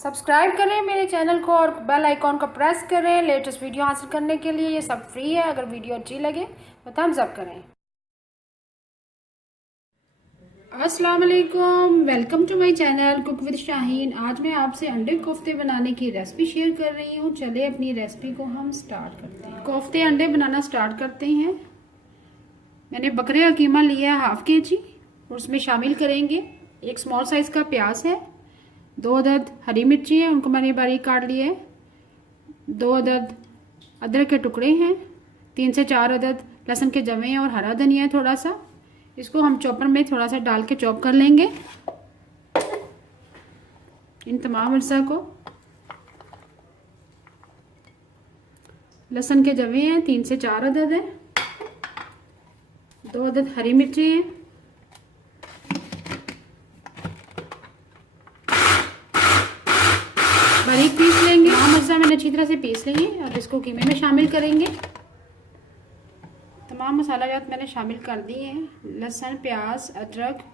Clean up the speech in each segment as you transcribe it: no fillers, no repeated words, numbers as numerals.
Subscribe करें मेरे channel को और बेल आइकॉन को प्रेस करें लेटेस्ट वीडियो हासिल करने के लिए। ये सब फ्री है। अगर वीडियो अच्छी लगे तो थम्स अप करें। अस्सलाम वालेकुम, welcome to my channel cook with Shaheen. आज मैं आपसे अंडे कोफ्ते बनाने की रेसिपी शेयर कर रही हूँ। चलिए अपनी रेसिपी को हम स्टार्ट करते हैं। कोफ्ते अंडे बनाना स्टार्ट करते हैं। मैंने बकरे का कीमा लिया है हाफ के जी और उसमें शामिल करेंगे एक स्मॉल साइज़ का प्याज है, 2 अदद हरी मिर्ची है, उनको मैंने बारीक काट लिया है, 2 अदद अदरक के टुकड़े हैं, 3 से 4 अदद लहसुन के जवे हैं और हरा धनिया है थोड़ा सा। इसको हम चॉपर में थोड़ा सा डाल के चॉप कर लेंगे। इन तमाम अज्जा को, लहसुन के जवे हैं 3 से 4 अदद है, 2 अदद हरी मिर्ची हैं, बारीक पीस लेंगे। तमाम अज्जा मैंने अच्छी तरह से पीस लिए। अब इसको कीमे में शामिल करेंगे। तमाम मसाला जात मैंने शामिल कर दिए हैं। लहसुन, प्याज, अदरक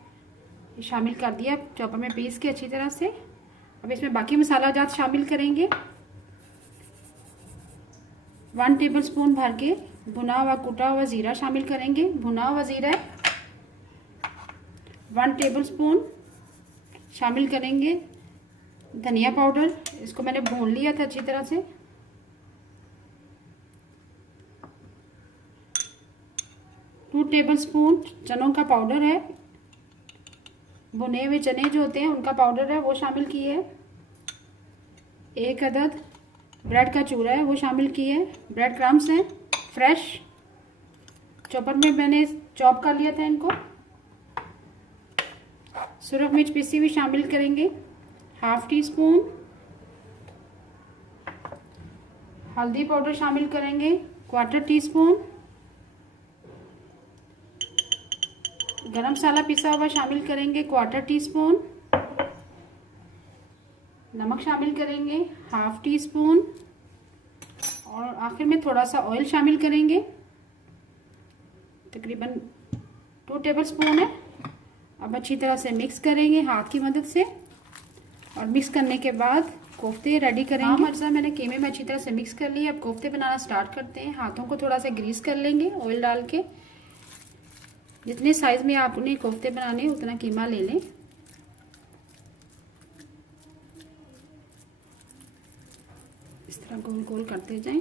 शामिल कर दिया चॉपर में पीस के अच्छी तरह से। अब इसमें बाकी मसाला जात शामिल करेंगे। 1 टेबलस्पून भर के भुना हुआ कुटा हुआ ज़ीरा शामिल करेंगे। भुना हुआ ज़ीरा है। 1 टेबलस्पून शामिल करेंगे धनिया पाउडर। इसको मैंने भून लिया था अच्छी तरह से। 2 टेबलस्पून चनों का पाउडर है। भुने हुए चने जो होते हैं उनका पाउडर है वो शामिल किए है। 1 अदद ब्रेड का चूरा है वो शामिल किए है। ब्रेड क्रम्स हैं फ्रेश, चॉपर में मैंने चॉप कर लिया था इनको। सुरख मिर्च पिसी हुई शामिल करेंगे। हाफ टी स्पून हल्दी पाउडर शामिल करेंगे। 1/4 टीस्पून गरम मसाला पिसा हुआ शामिल करेंगे। 1/4 टीस्पून नमक शामिल करेंगे। हाफ टी स्पून और आखिर में थोड़ा सा ऑयल शामिल करेंगे। तकरीबन 2 टेबलस्पून है। अब अच्छी तरह से मिक्स करेंगे हाथ की मदद से और मिक्स करने के बाद कोफ्ते रेडी करेंगे। मर्जा मैंने कीमे में अच्छी तरह से मिक्स कर लिया। अब कोफ्ते बनाना स्टार्ट करते हैं। हाथों को थोड़ा सा ग्रीस कर लेंगे ऑयल डाल के। जितने साइज में आपने कोफ्ते बनाने उतना कीमा ले लें। इस तरह गोल गोल करते जाएं।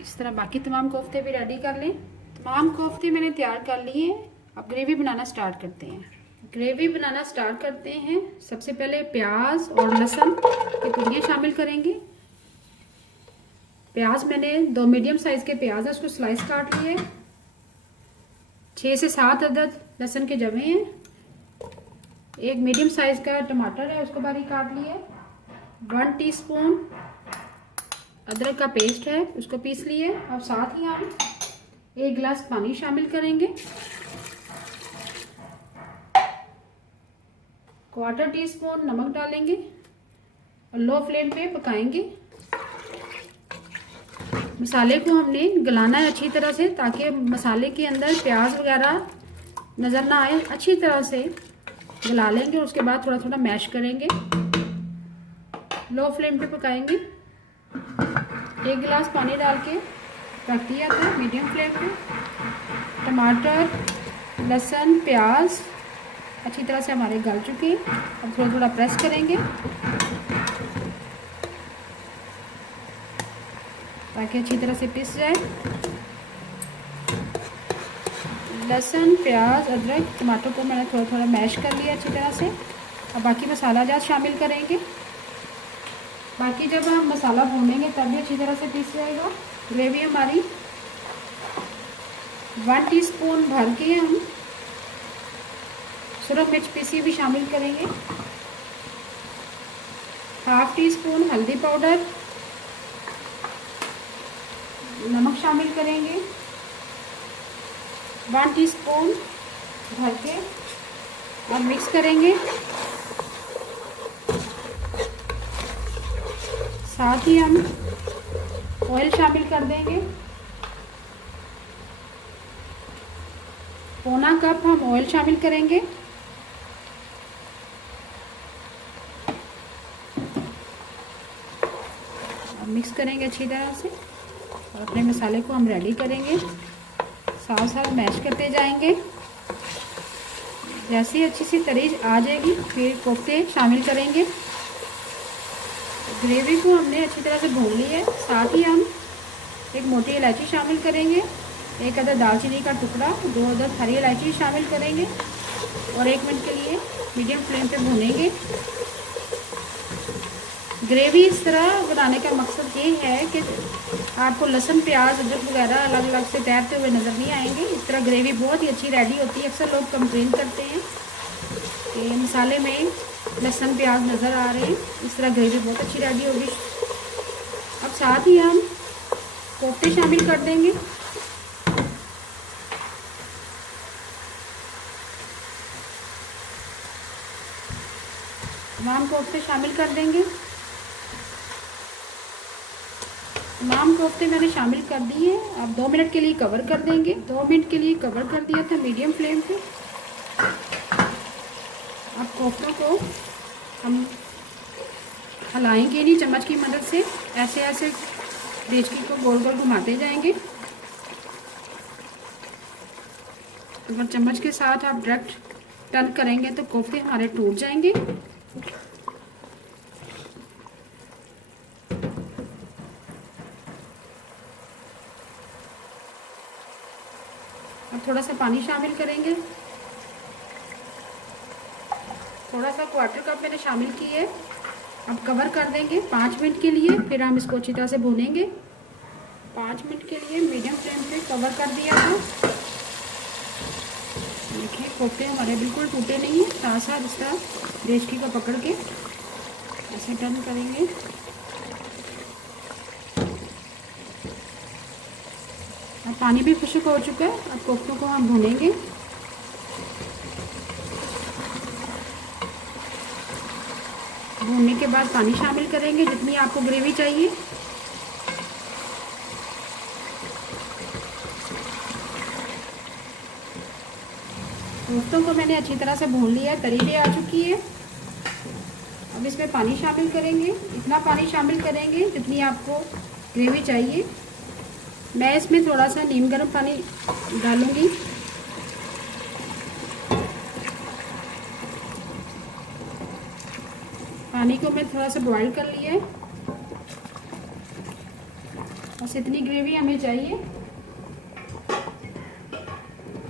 इस तरह बाकी तमाम कोफ्ते भी रेडी कर लें। तमाम कोफ्ते मैंने तैयार कर लिए हैं। अब ग्रेवी बनाना स्टार्ट करते हैं। ग्रेवी बनाना स्टार्ट करते हैं। सबसे पहले प्याज और लहसुन की तुरियां शामिल करेंगे। प्याज मैंने 2 मीडियम साइज के प्याज है उसको स्लाइस काट लिए। 6 से 7 अदद लहसुन के जवे हैं। 1 मीडियम साइज का टमाटर है उसको बारीक काट लिए। 1 टीस्पून अदरक का पेस्ट है उसको पीस लिए। अब साथ ही हम 1 गिलास पानी शामिल करेंगे। 1/4 टीस्पून नमक डालेंगे और लो फ्लेम पे पकाएंगे। मसाले को हमने गलाना है अच्छी तरह से ताकि मसाले के अंदर प्याज वगैरह नज़र ना आए। अच्छी तरह से गला लेंगे और उसके बाद थोड़ा थोड़ा मैश करेंगे। लो फ्लेम पे पकाएंगे। 1 गिलास पानी डाल के रख दिया था मीडियम फ्लेम पे। टमाटर, लहसुन, प्याज अच्छी तरह से हमारे गल चुके हैं। अब थोड़ा थोड़ा प्रेस करेंगे ताकि अच्छी तरह से पिस जाए। लहसुन, प्याज, अदरक, टमाटर को मैंने थोड़ा थोड़ा मैश कर लिया अच्छी तरह से। अब बाकी मसाला जात शामिल करेंगे। बाकी जब हम मसाला भूनेंगे तब भी अच्छी तरह से पिस जाएगा। ग्रेवी हमारी 1 टीस्पून भर के हम सुरख मिर्च पीसी भी शामिल करेंगे। हाफ टी स्पून हल्दी पाउडर, नमक शामिल करेंगे। 1 टीस्पून भर के अब मिक्स करेंगे। साथ ही हम ऑयल शामिल कर देंगे। पौना कप हम ऑयल शामिल करेंगे। अब मिक्स करेंगे अच्छी तरह से और अपने मसाले को हम रेडी करेंगे। साथ साथ मैश करते जाएंगे। जैसे ही अच्छी सी तरीज आ जाएगी फिर कोफ्ते शामिल करेंगे। ग्रेवी को हमने अच्छी तरह से भून ली है। साथ ही हम एक मोटी इलायची शामिल करेंगे, एक अदर दालचीनी का टुकड़ा, 2 अदर हरी इलायची शामिल करेंगे और 1 मिनट के लिए मीडियम फ्लेम पे भूनेंगे। ग्रेवी इस तरह बनाने का मकसद ये है कि आपको लहसुन, प्याज, अदरक वगैरह अलग अलग से तैरते हुए नज़र नहीं आएंगे। इस तरह ग्रेवी बहुत ही अच्छी रेडी होती है। अक्सर लोग कंप्लेन करते हैं कि मसाले में लहसुन, प्याज नज़र आ रहे हैं। इस तरह ग्रेवी बहुत अच्छी रेडी होगी। अब साथ ही हम कोफ्ते शामिल कर देंगे। तमाम कोफ्ते शामिल कर देंगे। तमाम कोफ्ते मैंने शामिल कर दिए। अब 2 मिनट के लिए कवर कर देंगे। 2 मिनट के लिए कवर कर दिया था मीडियम फ्लेम पे। अब कोफ्तों को हम हिलाएंगे नहीं, चम्मच की मदद से ऐसे ऐसे डेचकी को गोल गोल घुमाते जाएंगे। अगर चम्मच के साथ आप डायरेक्ट टर्न करेंगे तो कोफ्ते हमारे टूट जाएंगे। अब थोड़ा सा पानी शामिल करेंगे। थोड़ा सा 1/4 कप मैंने शामिल की है। अब कवर कर देंगे 5 मिनट के लिए। फिर हम इसको अच्छी तरह से भूनेंगे। 5 मिनट के लिए मीडियम फ्लेम पे कवर कर दिया था। देखिए कोफ्ते हमारे बिल्कुल टूटे नहीं है। साथ साथ इस तरह डेचकी को पकड़ के ऐसे टर्न करेंगे। अब पानी भी खुश्क हो चुका है। अब कोफ्तों को हम भूनेंगे। भूनने के बाद पानी शामिल करेंगे जितनी आपको ग्रेवी चाहिए। कोफ्तों को मैंने अच्छी तरह से भून लिया है। तरी भी आ चुकी है। अब इसमें पानी शामिल करेंगे। इतना पानी शामिल करेंगे जितनी आपको ग्रेवी चाहिए। मैं इसमें थोड़ा सा नीम गर्म पानी डालूंगी। पानी को मैं थोड़ा सा बॉईल कर लिया है। बस इतनी ग्रेवी हमें चाहिए।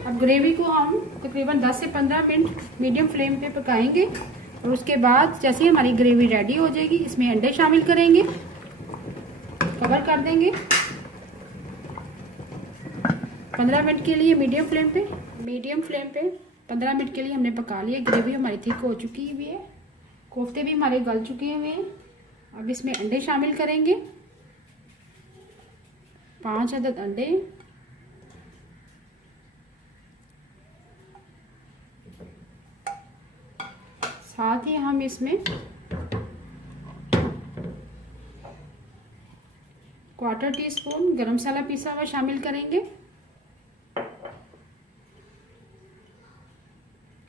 अब ग्रेवी को हम तकरीबन 10 से 15 मिनट मीडियम फ्लेम पे पकाएंगे और उसके बाद जैसे ही हमारी ग्रेवी रेडी हो जाएगी इसमें अंडे शामिल करेंगे। कवर कर देंगे 15 मिनट के लिए मीडियम फ्लेम पे 15 मिनट के लिए हमने पका लिया। ग्रेवी हमारी थिक हो चुकी हुई है। कोफ्ते भी हमारे गल चुके हुए हैं। अब इसमें अंडे शामिल करेंगे। 5 अदद अंडे। साथ ही हम इसमें 1/4 टीस्पून गरम मसाला पिसा हुआ शामिल करेंगे।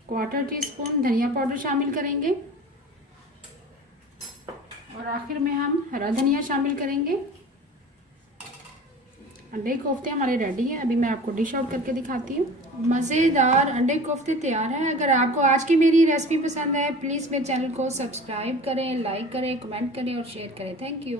1/4 टीस्पून धनिया पाउडर शामिल करेंगे और आखिर में हम हरा धनिया शामिल करेंगे। अंडे कोफ्ते हमारे रेडी हैं। अभी मैं आपको डिश आउट करके दिखाती हूँ। मज़ेदार अंडे कोफ्ते तैयार हैं। अगर आपको आज की मेरी रेसिपी पसंद है प्लीज़ मेरे चैनल को सब्सक्राइब करें, लाइक करें, कमेंट करें और शेयर करें। Thank you.